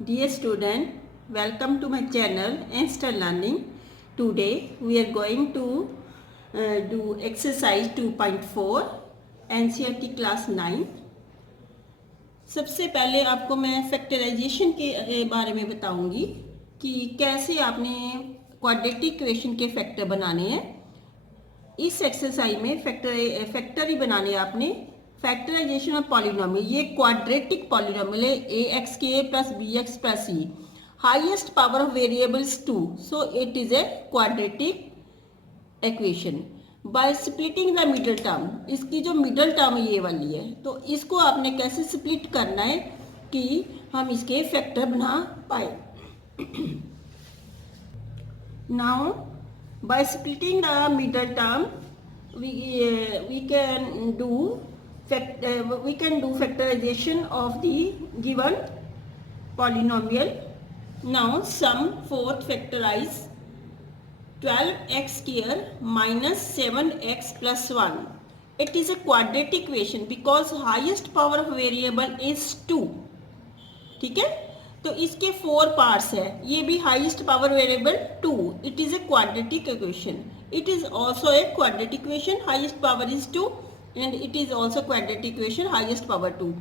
Dear student, welcome to my channel Instant Learning. Today we are going to do exercise 2.4 NCERT class 9. सबसे पहले आपको मैं factorisation के बारे में बताऊंगी कि कैसे आपने क्वाड्रेटिक इक्वेशन के फैक्टर बनाने हैं। इस एक्सरसाइज में फैक्टर ही बनाने आपने फैक्टराइजेशन ऑफ पॉलिनोमियल। ये क्वाड्रेटिक पॉलिनोमियल है ए एक्स के plus b x plus c, highest power of variables 2, so it is a quadratic equation by splitting the middle term. इसकी जो मिडल टर्म ये वाली है, तो इसको आपने कैसे स्प्लिट करना है कि हम इसके फैक्टर बना पाए। Now by splitting the middle term we can do factorization of the given polynomial. Now sum fourth factorize 12x square minus 7x plus 1. It is a quadratic equation because highest power of variable is 2. ठीक है, तो इसके 4 parts है। ये भी highest power variable 2। It is a quadratic equation. It is also a quadratic equation, highest power is 2 and it is also quadratic equation, highest power 2।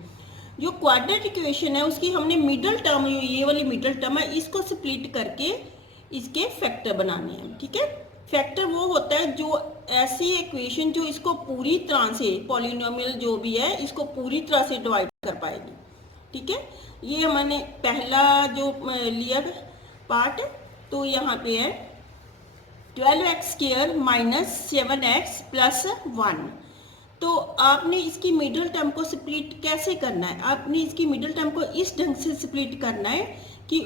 जो quadratic equation है उसकी हमने मिडल टर्म, ये वाली मिडल टर्म है, इसको split करके इसके फैक्टर बनाने हैं। ठीक है, फैक्टर वो होता है जो ऐसी इक्वेशन जो इसको पूरी तरह से, पॉलिनोमियल जो भी है, इसको पूरी तरह से डिवाइड कर पाएगी। ठीक है, ये मैंने पहला जो लिया पार्ट, तो यहाँ पे है 12x square minus 7x plus 1। तो आपने इसकी मिडल टर्म को स्प्लिट कैसे करना है? आपने इसकी मिडल टर्म को इस ढंग से स्प्लिट करना है कि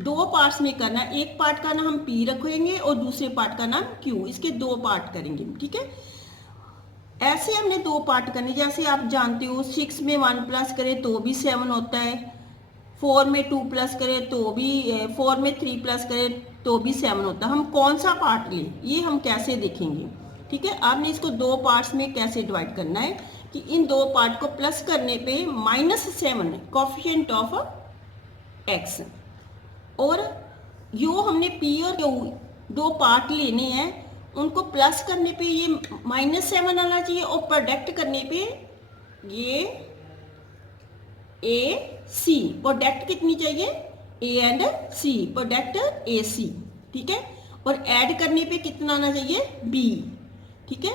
2 पार्ट्स में करना है। एक पार्ट का नाम p रखेंगे और दूसरे पार्ट का नाम q। इसके 2 पार्ट करेंगे। ठीक है, ऐसे हमने 2 पार्ट करने। जैसे आप जानते हो 6 में 1 प्लस करें तो भी 7 होता है, 4 में 2 प्लस करें तो भी 4 में 3 प्लस करें तो भी 7 होता है। हम कौन सा पार्ट लें ये हम कैसे देखेंगे। ठीक है, आपने इसको 2 पार्ट्स में कैसे डिवाइड करना है कि इन 2 पार्ट को प्लस करने पे -7 कोफिशिएंट ऑफ x, और जो हमने p और q 2 पार्ट लेने हैं उनको प्लस करने पे ये -7 आना चाहिए, और प्रोडक्ट करने पे ये ए सी, प्रोडक्ट कितनी चाहिए, ए एंड सी, प्रोडक्ट ए सी। ठीक है, और ऐड करने पे कितना आना चाहिए, बी। ठीक है,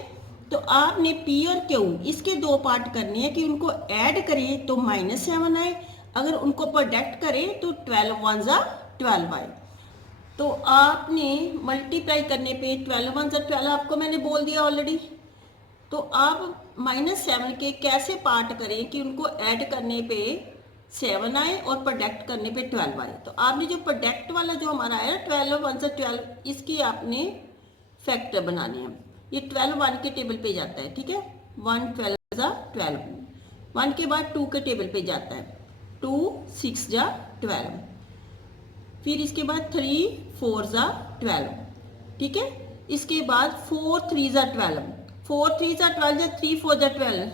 तो आपने पी और क्यू इसके 2 पार्ट करने हैं कि उनको ऐड करें तो -7 आए, अगर उनको प्रोडक्ट करें तो 12 1 जा 12 आए। तो आपने मल्टीप्लाई करने पे 12 1 जा 12 आपको मैंने बोल दिया ऑलरेडी। तो आप -7 के कैसे पार्ट करें कि उनको ऐड करने पे 7 आए और प्रोडक्ट करने पे 12 आए। तो आपने जो प्रोडक्ट वाला जो हमारा आया 12 1 से 12, इसकी आपने फैक्टर बनाने हैं। ये 12 1 के टेबल पे जाता है। ठीक है, 1 12 जा 12, 1 के बाद 2 के टेबल पे जाता है, 2 6 जा 12, फिर इसके बाद 3 4 जा 12। ठीक है, इसके बाद 4 3 जा 12, 4 3 जा 12 या 3 4 जा 12,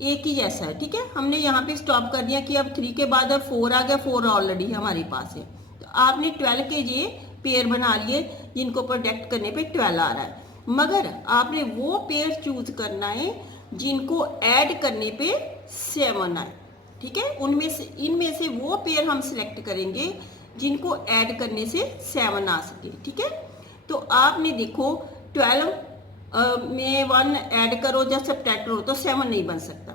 एक ही जैसा है। ठीक है, हमने यहाँ पे स्टॉप कर दिया कि अब 3 के बाद अब 4 आ गया, 4 ऑलरेडी हमारे पास है। तो आपने 12 के ये पेयर बना लिए जिनको प्रोडक्ट करने पे 12 आ रहा है, मगर आपने वो पेयर चूज करना है जिनको ऐड करने पे 7 आए। ठीक है, इनमें से वो पेयर हम सिलेक्ट करेंगे जिनको ऐड करने से 7 आ सके। ठीक है, तो आपने देखो 12 में 1 ऐड करो या सब्ट्रैक्ट करो तो 7 नहीं बन सकता।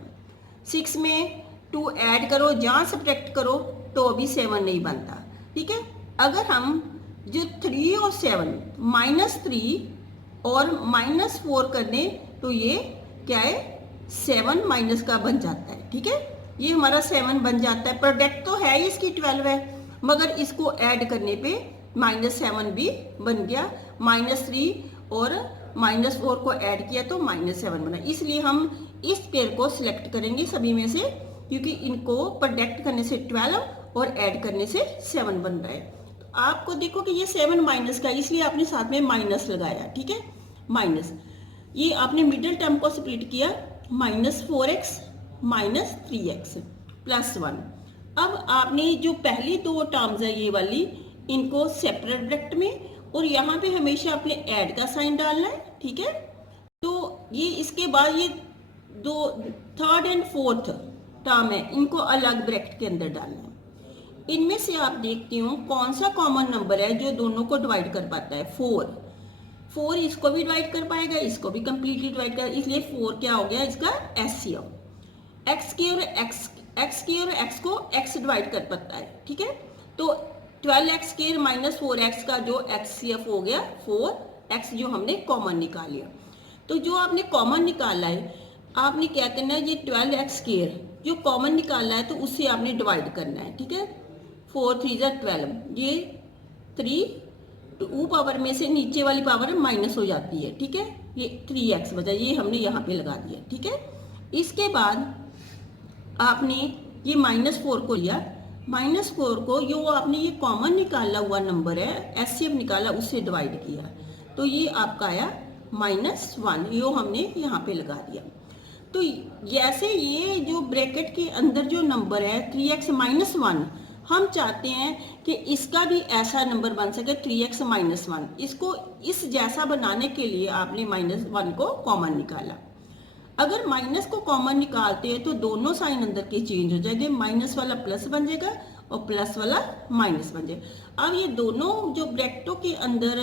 6 में 2 ऐड करो या सब्ट्रैक्ट करो तो भी 7 नहीं बनता। ठीक है, अगर हम जो 3 और 7 -3 और -4 कर दें तो ये क्या है, 7 माइनस का बन जाता है। ठीक है, ये हमारा 7 बन जाता है। प्रोडक्ट तो है ही इसकी 12 है, मगर इसको ऐड करने पे -7 भी बन गया, -3 और -4 को ऐड किया तो -7 बना। इसलिए हम इस पेयर को सिलेक्ट करेंगे सभी में से, क्योंकि इनको प्रोडक्ट करने से 12 और ऐड करने से 7 बन रहा है। तो आपको देखो कि ये 7 माइनस का, इसलिए आपने साथ में माइनस लगाया। ठीक है, माइनस, ये आपने मिडिल टर्म को स्प्लिट किया, -4x -3x +1। अब आपने जो पहली दो टर्म्स है ये वाली, इनको सेपरेट ब्रैकेट में, और यहाँ पे हमेशा आपने ऐड का साइन डालना है, ठीक है। तो ये इसके बाद ये दो थर्ड एंड फोर्थ टर्म है, इनको अलग ब्रैकेट के अंदर डालना है। इनमें से आप देखती हो कौन सा कॉमन नंबर है जो दोनों को डिवाइड कर पाता है। 4 इसको भी डिवाइड कर पाएगा, इसको भी कंप्लीटली डिवाइड कर, इसलिए 4 क्या हो गया इसका एचसीएफ। एक्स की और एक्स को एक्स डिवाइड कर पाता है, ठीक है। तो 12x स्क्वायर माइनस 4x का जो एचसीएफ हो गया 4x, जो हमने कॉमन निकाल लिया। तो जो आपने कॉमन निकाला है, आपने क्या करना है, ये 12x स्क्वायर जो कॉमन निकालना है तो उससे आपने डिवाइड करना है, ठीक है। 4 3 जा 12, ये 3 2 पावर में से नीचे वाली पावर माइनस हो जाती है, ठीक है। ये 3x बचा, ये हमने यहाँ पे लगा दिया, ठीक है। इसके बाद आपने ये -4 को लिया, -4 को जो आपने ये कॉमन निकाला हुआ नंबर है एचसीएफ निकाला, उससे डिवाइड किया, तो ये आपका आया -1, यो हमने यहाँ पे लगा दिया। तो जैसे ये जो ब्रैकेट के अंदर जो नंबर है 3x -1, हम चाहते हैं कि इसका भी ऐसा नंबर बन सके 3x -1। इसको इस जैसा बनाने के लिए आपने -1 को कॉमन निकाला। अगर माइनस को कॉमन निकालते हैं तो दोनों साइन अंदर के चेंज हो जाएंगे, माइनस वाला प्लस बन जाएगा और प्लस वाला माइनस बन जाएगा। अब ये दोनों जो ब्रैकेटों के अंदर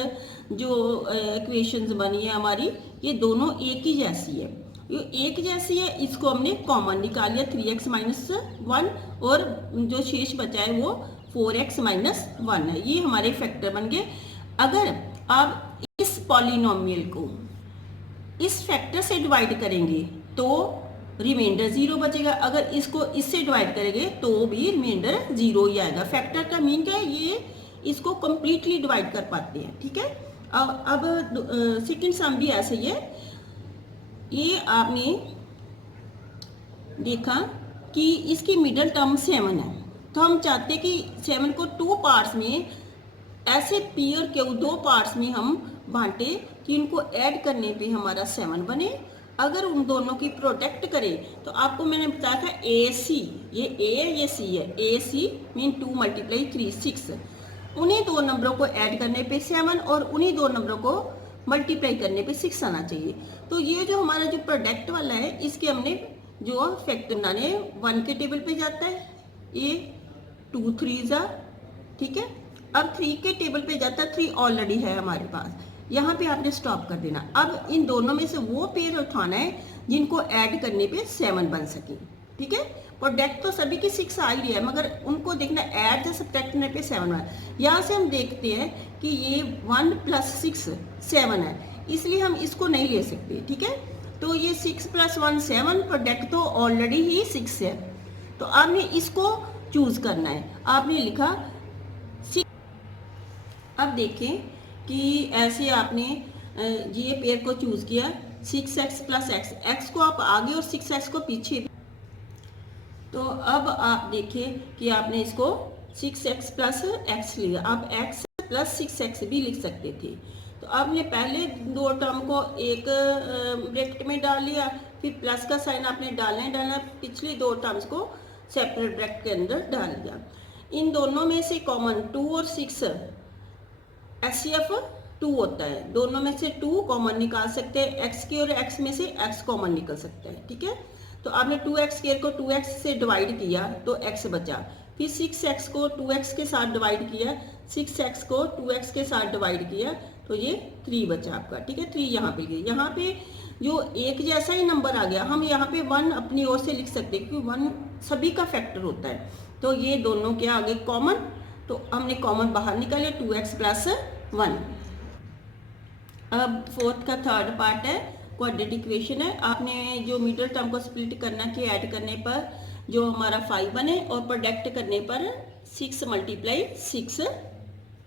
जो इक्वेशंस बनी है हमारी, ये दोनों एक ही जैसी है, ये एक जैसी है। इसको हमने कॉमन निकाल लिया 3x -1, और जो शेष बचा है वो 4x -1 है। ये हमारे फैक्टर बन गए। अगर आप इस पॉलिनोमियल को इस फैक्टर से डिवाइड करेंगे तो रिमाइंडर 0 बचेगा, अगर इसको इससे डिवाइड करेंगे तो भी रिमाइंडर 0 ही आएगा। फैक्टर का मीन क्या है, ये इसको कंप्लीटली डिवाइड कर पाते हैं, ठीक है। अब सेकंड सम भी ऐसे ही है। ये आपने देखा कि इसकी मिडल टर्म 7 है, तो हम चाहते हैं कि 7 को 2 पार्ट्स में, ऐसे पी और क्यू 2 पार्ट्स में हम बांटे कि इनको ऐड करने पे हमारा 7 बने। अगर उन दोनों की प्रोडक्ट करें तो आपको मैंने बताया था ए सी, ये ए है ये सी है, ए सी मीन 2 × 3 6। उन्हीं दो नंबरों को ऐड करने पे 7 और उन्हीं दो नंबरों को मल्टीप्लाई करने पे 6 आना चाहिए। तो ये जो हमारा जो प्रोडक्ट वाला है, इसके हमने जो फैक्टर बनाने 1 के टेबल पे जाता है, ये 2 3 जा, ठीक है। अब 3 के टेबल पे जाता है, 3 ऑलरेडी है हमारे पास, यहाँ पे आपने स्टॉप कर देना। अब इन दोनों में से वो पेयर उठाना है जिनको ऐड करने पे 7 बन सके, ठीक है। प्रोडक्ट तो सभी की 6 आ ही रही है, मगर उनको देखना ऐड या सब्ट्रैक्ट करने पे 7 बना। यहाँ से हम देखते हैं कि ये 1 + 6 7 है, इसलिए हम इसको नहीं ले सकते, ठीक है। तो ये 6 + 1 7, प्रोडक्ट तो ऑलरेडी ही 6 है, तो आपने इसको चूज करना है। आपने लिखा 6। अब देखें कि ऐसे आपने ये पेयर को चूज किया 6x + x, x को आप आगे और 6x को पीछे। तो अब आप देखें कि आपने इसको 6x + x लिया, आप x + 6x भी लिख सकते थे। तो आपने पहले दो टर्म को एक ब्रैकेट में डाल लिया, फिर प्लस का साइन आपने डालना, पिछली दो टर्म्स को सेपरेट ब्रैकेट के अंदर डाल दिया। इन दोनों में से कॉमन 2 और 6 एचसीएफ 2 होता है, दोनों में से 2 कॉमन निकाल सकते हैं, x के और x में से x कॉमन निकल सकता है, ठीक है। तो आपने 2x स्क्वायर को 2x से डिवाइड किया तो x बचा, फिर 6x को 2x के साथ डिवाइड किया, 6x को 2x के साथ डिवाइड किया तो ये 3 बचा आपका, ठीक है। 3 यहाँ पे गई, यहाँ पे जो एक जैसा ही नंबर आ गया, हम यहाँ पे 1 अपनी ओर से लिख सकते हैं क्योंकि 1 सभी का फैक्टर होता है। तो ये दोनों के आगे कॉमन, तो हमने कॉमन बाहर निकाले 2x + 1। अब फोर्थ का थर्ड पार्ट है, क्वाड्रेटिक इक्वेशन है। आपने जो मिडिल टर्म को स्प्लिट करना कि ऐड करने पर जो हमारा 5 बने और प्रोडक्ट करने पर 6 × 6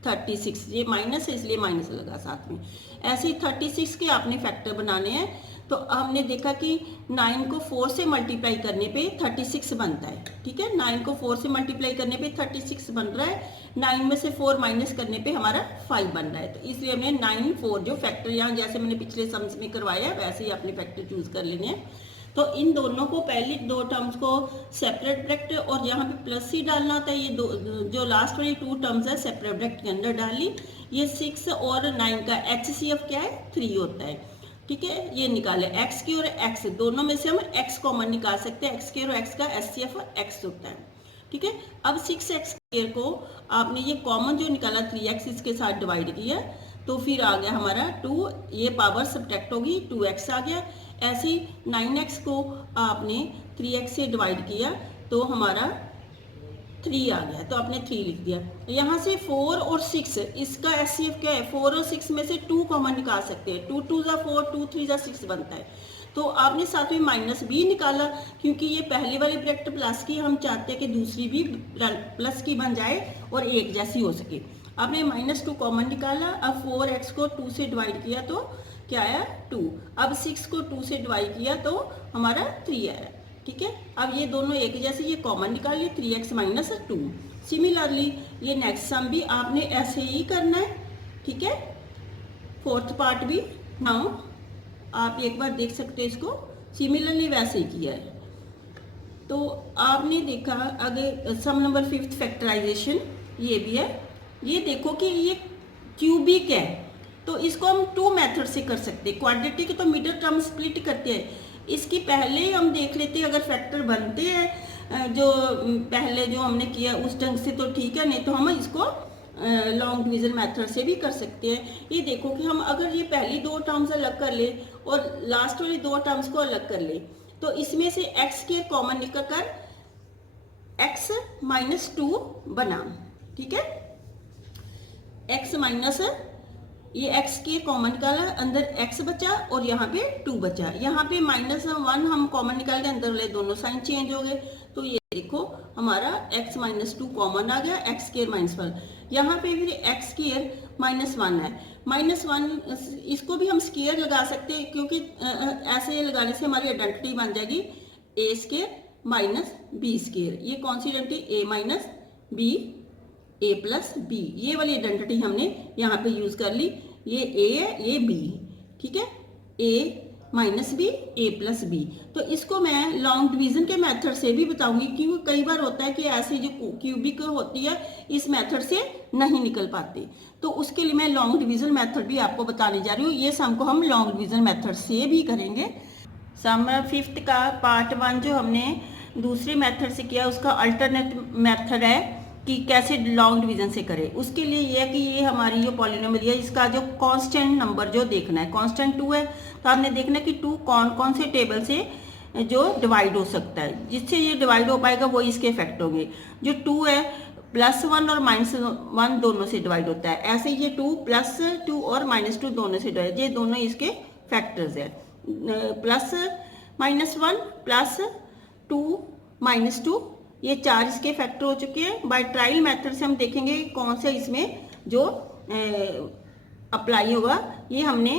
36, ये माइनस है इसलिए माइनस लगा साथ में। ऐसे ही 36 के आपने फैक्टर बनाने हैं। तो हमने देखा कि 9 को 4 से मल्टीप्लाई करने पे 36 बनता है, ठीक है। 9 को 4 से मल्टीप्लाई करने पे 36 बन रहा है, 9 में से 4 माइनस करने पे हमारा 5 बन रहा है। तो इसलिए हमने 9 4 जो फैक्टर यहाँ जैसे मैंने पिछले सम्स में करवाया है वैसे ही अपने फैक्टर चूज कर लेने हैं। तो इन दोनों को पहले दो टर्म्स को सेपरेट ब्रैकेट और यहाँ पे प्लस ही डालना होता है। ये दो जो लास्ट वाली टू टर्म्स है सेपरेट ब्रैकेट के अंदर डाली। ये 6 और 9 का HCF क्या है 3 होता है। ठीक है, ये निकाले x की और x दोनों में से हम x कॉमन निकाल सकते हैं। x की और x का HCF x होता है। ठीक है, अब 6x² को आपने ये कॉमन जो निकाला 3x इसके साथ डिवाइड किया तो फिर आ गया हमारा 2, ये पावर सब्ट्रैक्ट होगी 2x आ गया। ऐसे ही 9x को आपने 3x से डिवाइड किया तो हमारा 3 आ गया, तो आपने 3 लिख दिया। यहाँ से 4 और 6 इसका HCF क्या है, 4 और 6 में से 2 कॉमन निकाल सकते हैं। 2 2 ज़ा 4, 2 3 ज़ा 6 बनता है। तो आपने साथ में माइनस भी निकाला क्योंकि ये पहली वाली ब्रैकेट प्लस की, हम चाहते हैं कि दूसरी भी प्लस की बन जाए और एक जैसी हो सके। आपने -2 कॉमन निकाला। अब 4x को 2 से डिवाइड किया तो क्या आया 2। अब 6 को 2 से डिवाइड किया तो हमारा 3 आया। ठीक है, अब ये दोनों एक जैसे, ये कॉमन निकाल लिए 3x - 2। सिमिलरली ये नेक्स्ट सम भी आपने ऐसे ही करना है। ठीक है, फोर्थ पार्ट भी नाउ आप एक बार देख सकते हो, इसको सिमिलरली वैसे ही किया है। तो आपने देखा आगे सम नंबर 5 फैक्टराइजेशन, ये भी है। ये देखो कि ये क्यूबिक है तो इसको हम 2 मेथड से कर सकते हैं। क्वाड्रेटिक तो मिडिल टर्म स्प्लिट करते हैं, इसकी पहले ही हम देख लेते हैं। अगर फैक्टर बनते हैं जो पहले जो हमने किया उस ढंग से तो ठीक है, नहीं तो हम इसको लॉन्ग डिवीजन मेथड से भी कर सकते हैं। ये देखो कि हम अगर ये पहली 2 टर्म्स अलग कर ले और लास्ट वाली 2 टर्म्स को अलग कर ले तो इसमें से x² कॉमन निकल कर x - 2 बना। ठीक है, x माइनस ये x² कॉमन निकाला, अंदर x बचा और यहाँ पे 2 बचा। यहाँ पे -1 हम कॉमन निकाल के अंदर वाले दोनों साइन चेंज हो गए। तो ये देखो हमारा x - 2 कॉमन आ गया, x² - 1। यहाँ पे फिर x² -1 है। -1 इसको भी हम स्क्वायर लगा सकते हैं क्योंकि ऐसे लगाने से हमारी आइडेंटिटी बन जाएगी a² - b²। ये कौन सी identity, a - b a + b, ये वाली आइडेंटिटी हमने यहाँ पे यूज कर ली। ये a है, ये b। ठीक है, a - b a + b। तो इसको मैं लॉन्ग डिवीजन के मेथड से भी बताऊंगी क्योंकि कई बार होता है कि ऐसी जो क्यूबिक होती है इस मेथड से नहीं निकल पाते, तो उसके लिए मैं लॉन्ग डिवीजन मेथड भी आपको बताने जा रही हूँ। ये सम को हम लॉन्ग डिवीजन मेथड से भी करेंगे। सम 5 का पार्ट 1 जो हमने दूसरे मेथड से किया उसका अल्टरनेट मेथड है कि कैसे लॉन्ग डिवीजन से करें। उसके लिए ये है कि ये हमारी जो पॉलिनोमियल है इसका जो कांस्टेंट नंबर जो देखना है, कांस्टेंट 2 है तो आपने देखना है कि 2 कौन कौन से टेबल से जो डिवाइड हो सकता है, जिससे ये डिवाइड हो पाएगा वो इसके इफेक्ट होंगे। जो 2 है +1 और -1 दोनों से डिवाइड होता है, ऐसे ये 2 +2 और -2 दोनों से डिवाइड, ये दोनों इसके फैक्टर्स है। +(-1) +2 -2 ये 4 इसके फैक्टर हो चुके हैं। बाय ट्रायल मेथड से हम देखेंगे कौन सा इसमें जो अप्लाई होगा। ये हमने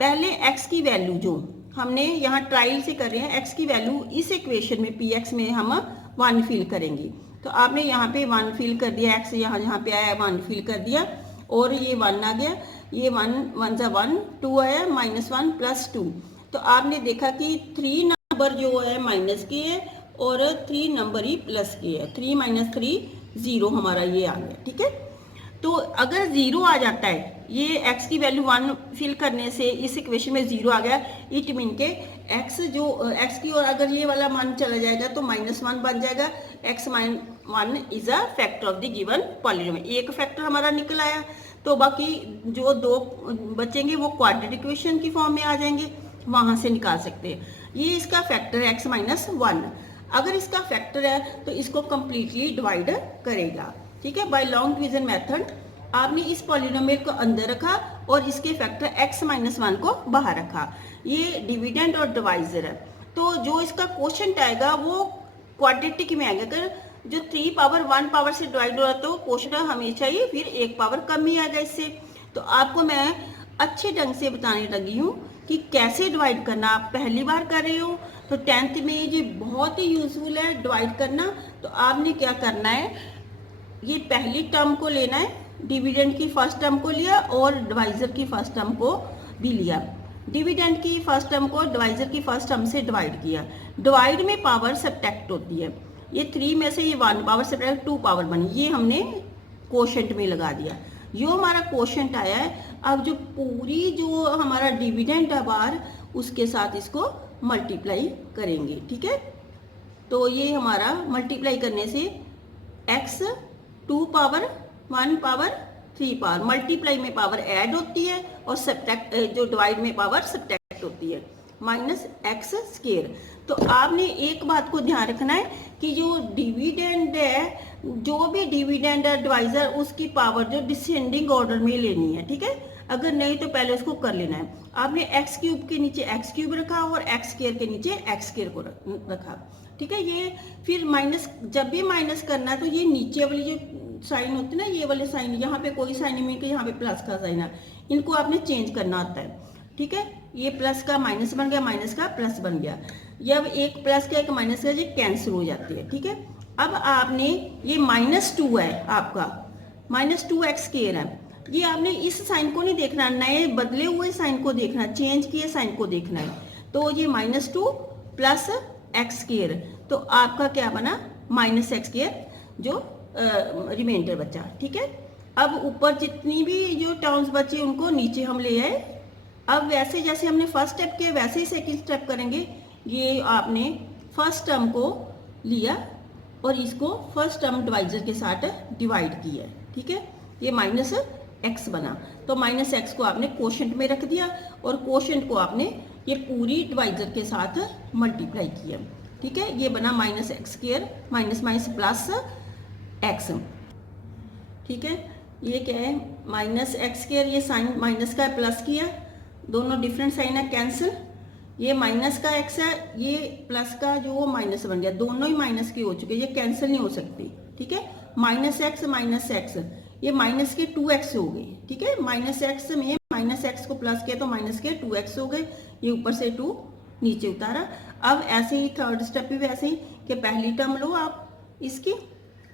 पहले x की वैल्यू जो हमने यहाँ ट्रायल से कर रहे हैं, x की वैल्यू इस इक्वेशन में px में हम 1 फिल करेंगे। तो आपने यहाँ पे 1 फिल कर दिया, x यहाँ पे आया 1 फिल कर दिया और ये 1 आ गया, ये 1 ज़ा 1 2 आया, -1 +2। तो आपने देखा कि 3 नंबर जो है माइनस के है और 3 नंबर ही प्लस के है। 3 - 3 0 हमारा ये आ गया। ठीक है, तो अगर 0 आ जाता है, ये x की वैल्यू 1 फिल करने से इस इक्वेशन में 0 आ गया, इट मीन के x जो x की और अगर ये वाला मान चला जाएगा तो -1 बन जाएगा। x - 1 is a factor of the given polynomial. एक फैक्टर हमारा निकल आया, तो बाकी जो 2 बचेंगे वो क्वाड्रेटिक इक्वेशन की फॉर्म में आ जाएंगे, वहां से निकाल सकते हैं। ये इसका फैक्टर है x - 1। अगर इसका फैक्टर है तो इसको कंप्लीटली डिवाइड करेगा। ठीक है, बाय लॉन्ग डिवीजन मेथड आपने इस पॉलिनोमियल को अंदर रखा और इसके फैक्टर x - 1 को बाहर रखा। ये डिविडेंड और डिवाइजर है, तो जो इसका क्वोशंट आएगा वो क्वाड्रेटिक में आएगा। अगर जो 3 पावर 1 पावर से डिवाइड हो रहा है तो क्वोशंट हमेशा ही फिर 1 पावर कम ही आएगा इससे। तो आपको मैं अच्छे ढंग से बताने लगी हूँ कि कैसे डिवाइड करना। आप पहली बार कर रहे हो तो 10th में ये बहुत ही यूजफुल है डिवाइड करना। तो आपने क्या करना है, ये पहली टर्म को लेना है, डिविडेंड की फर्स्ट टर्म को लिया और डिवाइजर की फर्स्ट टर्म को भी लिया। डिविडेंड की फर्स्ट टर्म को डिवाइजर की फर्स्ट टर्म से डिवाइड किया। डिवाइड में पावर सब्ट्रैक्ट होती है, ये 3 में से ये 1 पावर सब्ट्रैक्ट 2 पावर बनी, ये हमने कोशेंट में लगा दिया। जो हमारा कोशेंट आया है, अब जो पूरी जो हमारा डिविडेंड है बाहर, उसके साथ इसको मल्टीप्लाई करेंगे। ठीक है, तो ये हमारा मल्टीप्लाई करने से x 2 power 1 power 3 power, multiply में पावर ऐड होती है और सब्ट्रैक्ट जो डिवाइड में पावर सब्ट्रैक्ट होती है, माइनस एक्स स्क्वायर। तो आपने एक बात को ध्यान रखना है कि जो डिविडेंड है, जो भी डिविडेंड है डिवाइजर, उसकी पावर जो डिसेंडिंग ऑर्डर में लेनी है। ठीक है, अगर नहीं तो पहले उसको कर लेना है। आपने एक्स क्यूब के नीचे एक्स क्यूब रखा और एक्स स्क्वायर के नीचे एक्स स्क्वायर को रखा। ठीक है, ये फिर माइनस, जब भी माइनस करना है तो ये नीचे वाली जो साइन होती है ना, ये वाले साइन, यहाँ पे कोई साइन नहीं मिलकर यहाँ पे प्लस का साइन है, इनको आपने चेंज करना होता है। ठीक है, ये प्लस का माइनस बन गया, माइनस का प्लस बन गया। जब एक प्लस का एक माइनस का ये कैंसिल हो जाती है। ठीक है, अब आपने ये -2 है आपका, -2 एक्स स्क्वायर है, ये आपने इस साइन को नहीं देखना, नए बदले हुए साइन को देखना, चेंज किए साइन को देखना है। तो ये -2 प्लस एक्स स्क्वायर, तो आपका क्या बना, माइनस एक्स स्क्वायर, जो रिमाइंडर बचा। ठीक है, अब ऊपर जितनी भी जो टर्म्स बचे उनको नीचे हम ले आए। अब वैसे जैसे हमने फर्स्ट स्टेप किया वैसे ही सेकंड स्टेप करेंगे। ये आपने फर्स्ट टर्म को लिया और इसको फर्स्ट टर्म डिवाइजर के साथ डिवाइड किया। ठीक है, ये माइनस एक्स बना, तो माइनस एक्स को आपने कोशेंट में रख दिया और कोशेंट को आपने ये पूरी डिवाइजर के साथ मल्टीप्लाई किया। ठीक है, ये बना minus x square, minus minus plus x. ठीक है, ये क्या है, माइनस एक्स स्क्वायर, ये साइन माइनस का प्लस किया, दोनों डिफरेंट साइन है, कैंसिल। ये माइनस का एक्स है, ये प्लस का जो माइनस बन गया, दोनों ही माइनस के हो चुके, ये कैंसिल नहीं हो सकती। ठीक है, माइनस एक्स, ये माइनस के 2x हो गए। ठीक है, माइनस एक्स में माइनस एक्स को प्लस किया तो माइनस के 2x हो गए, ये ऊपर से 2 नीचे उतारा। अब ऐसे ही थर्ड स्टेप भी वैसे ही कि पहली टर्म लो आप इसकी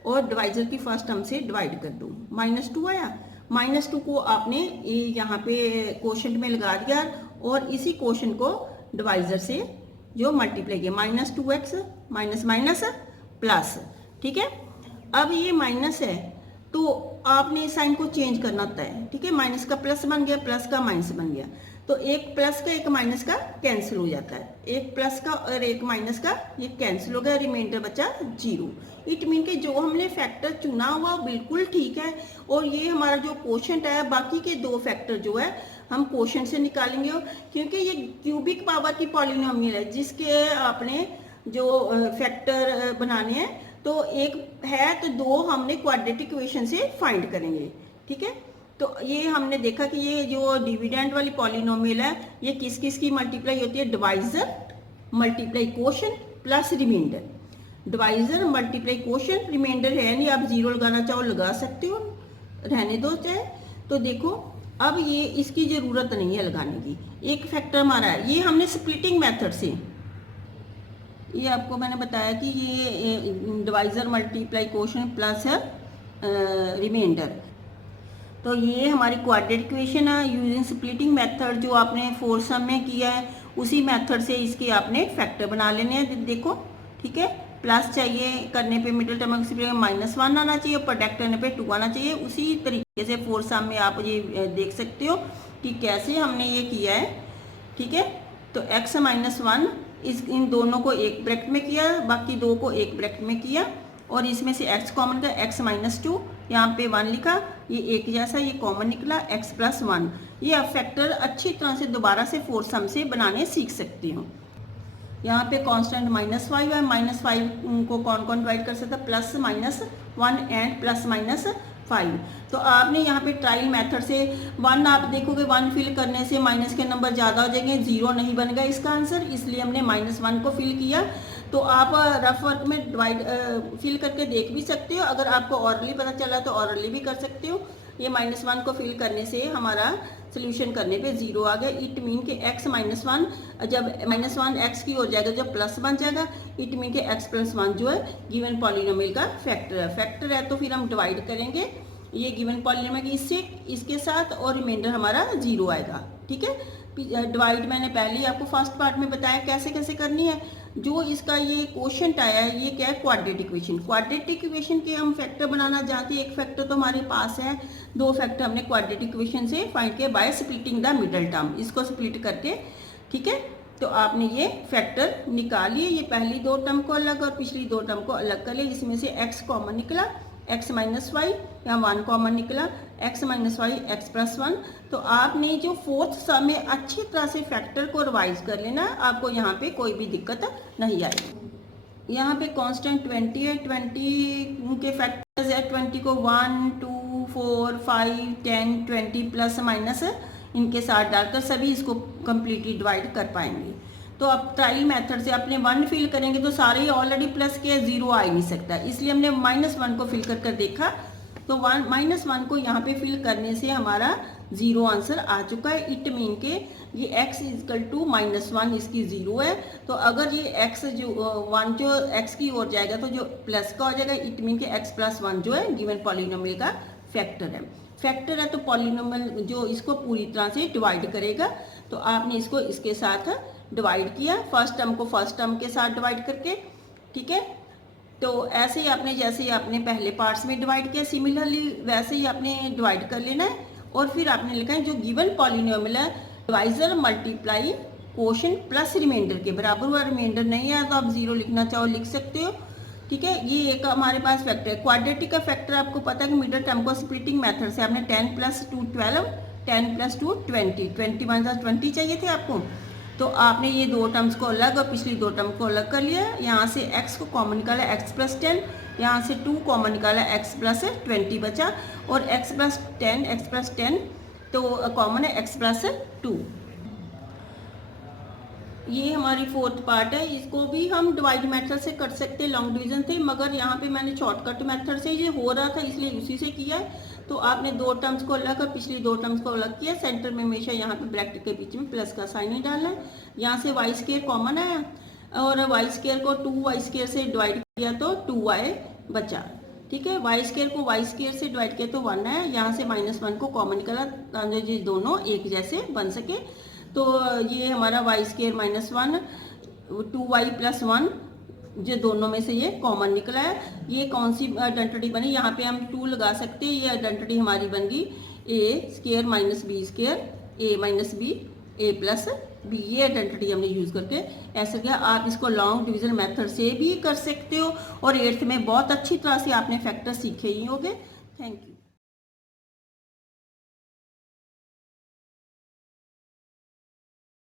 और डिवाइजर की फर्स्ट टर्म से डिवाइड कर दो, -2 आया, -2 को आपने यहाँ पे कोशेंट में लगा दिया और इसी कोशेंट को डिवाइजर से जो मल्टीप्लाई किया, -2x माइनस माइनस प्लस। ठीक है, अब ये माइनस है तो आपने साइन को चेंज करना होता है। ठीक है, माइनस का प्लस बन गया, प्लस का माइनस बन गया, तो एक प्लस का एक माइनस का कैंसिल हो जाता है, एक प्लस का और एक माइनस का ये कैंसिल हो गया, रिमाइंडर बचा 0। इट मीन कि जो हमने फैक्टर चुना हुआ बिल्कुल ठीक है और ये हमारा जो कोशेंट है, बाकी के 2 फैक्टर जो है हम कोशेंट से निकालेंगे, क्योंकि ये क्यूबिक पावर की पॉलिनोमियल है जिसके आपने जो फैक्टर बनाने हैं, तो एक है तो 2 हमने क्वाड्रेटिक इक्वेशन से फाइंड करेंगे। ठीक है, तो ये हमने देखा कि ये जो डिविडेंड वाली पॉलिनोमियल है, ये किस किस की मल्टीप्लाई होती है, divisor multiply quotient plus remainder, divisor multiply quotient, remainder है नहीं, आप 0 लगाना चाहो लगा सकते हो, रहने दो चाहे। तो देखो अब ये इसकी ज़रूरत नहीं है लगाने की, एक फैक्टर हमारा है, ये हमने स्प्लिटिंग मेथड से, ये आपको मैंने बताया कि ये divisor multiply quotient plus remainder, तो ये हमारी क्वाड्रेटिक इक्वेशन है यूजिंग स्प्लिटिंग मेथड, जो आपने 4 सम में किया है उसी मेथड से इसके आपने फैक्टर बना लेने हैं। देखो ठीक है, प्लस चाहिए करने पे मिडिल टर्म -1 आना चाहिए, प्रोडक्ट करने पे 2 आना चाहिए। उसी तरीके से 4 सम में आप ये देख सकते हो कि कैसे हमने ये किया है। ठीक है, तो x -1 इन दोनों को एक ब्रैकेट में किया, बाकी 2 को एक ब्रैकेट में किया और इसमें से x कॉमन का, x -2 यहाँ पे 1 लिखा, ये एक जैसा ये कॉमन निकला, x + 1। ये आप फैक्टर अच्छी तरह से दोबारा से 4 सम से बनाने सीख सकती हो। यहाँ पे कांस्टेंट -5 है, -5 को कौन कौन डिवाइड कर सकता है, +-1 एंड +-5। तो आपने यहाँ पे ट्रायल मेथड से 1 आप देखोगे, 1 फिल करने से माइनस के नंबर ज़्यादा हो जाएंगे, 0 नहीं बनेगा इसका आंसर, इसलिए हमने -1 को फिल किया। तो आप रफ वर्क में डिवाइड फिल करके देख भी सकते हो, अगर आपको ऑरली पता चला तो ऑरली भी कर सकते हो। ये -1 को फिल करने से हमारा सोल्यूशन करने पे 0 आ गया। इट मीन कि x -1 जब -1 x की हो जाएगा, जब प्लस बन जाएगा, इट मीन कि x + 1 जो है गिवन पॉलिनोमियल का फैक्टर है। तो फिर हम डिवाइड करेंगे ये गिवन पॉलिनोमियल इससे, इसके साथ, और रिमाइंडर हमारा 0 आएगा। ठीक है, डिवाइड मैंने पहले ही आपको फर्स्ट पार्ट में बताया कैसे कैसे करनी है। जो इसका ये क्वोशंट आया है ये क्या है, क्वाड्रेटिक इक्वेशन। क्वाड्रेटिक इक्वेशन के हम फैक्टर बनाना जानते हैं। एक फैक्टर तो हमारे पास है, दो फैक्टर हमने क्वाड्रेटिक इक्वेशन से फाइंड किया bye splitting the middle term. इसको स्प्लिट करके, ठीक है, तो आपने ये फैक्टर निकालिए। ये पहली दो टर्म को अलग और पिछली दो टर्म को अलग कर लिया। इसमें से x कॉमन निकला, x माइनस वाई, यहाँ 1 कॉमन निकला, x minus y x plus 1। तो आपने जो फोर्थ सम में अच्छी तरह से फैक्टर को रिवाइज कर लेना, आपको यहाँ पे कोई भी दिक्कत नहीं आएगी। यहाँ पे कांस्टेंट 20 है, 20 के फैक्टर्स है, 20 को 1 2 4 5 10 20 प्लस माइनस इनके साथ डालकर सभी इसको कम्प्लीटली डिवाइड कर पाएंगे। तो अब ट्रायल मेथड से अपने 1 फिल करेंगे तो सारे ऑलरेडी प्लस के 0 आ ही नहीं सकता, इसलिए हमने -1 को फिल कर देखा तो -1 को यहाँ पे फिल करने से हमारा 0 आंसर आ चुका है। इट मीन के ये x इजकल टू -1 इसकी 0 है। तो अगर ये x जो 1 जो x की ओर जाएगा तो जो प्लस का हो जाएगा। इट मीन के x प्लस 1 जो है गिवन पॉलिनोमियल का फैक्टर है। फैक्टर है तो पॉलिनोमियल जो इसको पूरी तरह से डिवाइड करेगा। तो आपने इसको इसके साथ डिवाइड किया, फर्स्ट टर्म को फर्स्ट टर्म के साथ डिवाइड करके, ठीक है। तो ऐसे ही आपने जैसे ही आपने पहले पार्ट्स में डिवाइड किया सिमिलरली वैसे ही आपने डिवाइड कर लेना है। और फिर आपने लिखा है जो गिवन पॉलिनोमियल है divisor multiply quotient plus remainder के बराबर हुआ। रिमाइंडर नहीं है तो आप 0 लिखना चाहो लिख सकते हो, ठीक है। ये एक हमारे पास फैक्टर है। क्वाड्रेटिक का फैक्टर आपको पता है कि मिडल टर्म को स्प्लिटिंग मेथड से आपने 10 प्लस 2 12, 10 प्लस 2 20, 21 20 चाहिए थे आपको। तो आपने ये दो टर्म्स को अलग और पिछली दो टर्म को अलग कर लिया। यहाँ से x को कॉमन निकाला x प्लस 10, यहाँ से 2 कॉमन निकाला x प्लस 20 बचा और x प्लस 10 तो कॉमन है x प्लस 2। ये हमारी फोर्थ पार्ट है। इसको भी हम डिवाइड मेथड से कर सकते हैं, लॉन्ग डिवीजन थे, मगर यहाँ पे मैंने शॉर्टकट मेथड से ये हो रहा था इसलिए उसी से किया है। तो आपने दो टर्म्स को अलग और पिछली दो टर्म्स को अलग किया। सेंटर में हमेशा यहाँ पे ब्रैकेट के बीच में प्लस का साइन ही डालना है। यहाँ से वाई स्क्वायर कॉमन है और वाई स्क्वायर को 2y स्क्वायर से डिवाइड किया तो 2y बचा, ठीक है। वाई स्क्वायर को वाई स्क्वायर से डिवाइड किया तो 1 है। यहाँ से -1 को कॉमन निकाला ताकि ये दोनों एक जैसे बन सके। तो ये हमारा वाई स्क्वायर -1 2y प्लस 1 जो दोनों में से ये कॉमन निकला है। ये कौन सी आइडेंटिटी बनी, यहाँ पे हम 2 लगा सकते हैं। ये आइडेंटिटी हमारी बन गई a square minus b square a minus b a plus b. ये आइडेंटिटी हमने यूज़ करके ऐसा किया। आप इसको लॉन्ग डिवीजन मेथड से भी कर सकते हो और 8th में बहुत अच्छी तरह से आपने फैक्टर सीखे ही होंगे। Thank you.